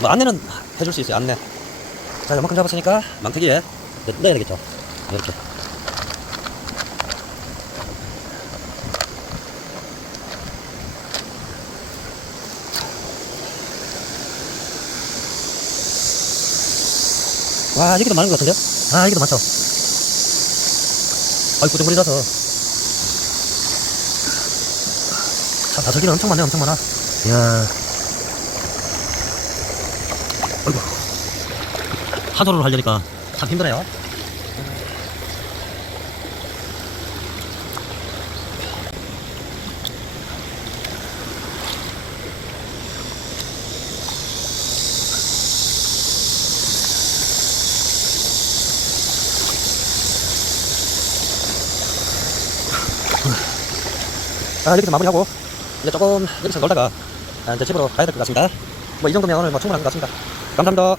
뭐 안내는 해줄 수 있어요 안내. 자 요만큼 잡았으니까 망태기에 넣- 넣어야 되겠죠. 이렇게 와 여기도 많은 것 같은데요? 아 여기도 많죠. 아이 꾸정거리라서. 참 다슬기는 엄청 많네 엄청 많아. 이야 아이고 하도를 하려니까 참 힘드네요 아, 여기서 마무리하고, 이제 조금 여기서 놀다가, 아, 이제 집으로 가야 될 것 같습니다. 뭐, 이 정도면 오늘 뭐 충분한 것 같습니다. 감사합니다.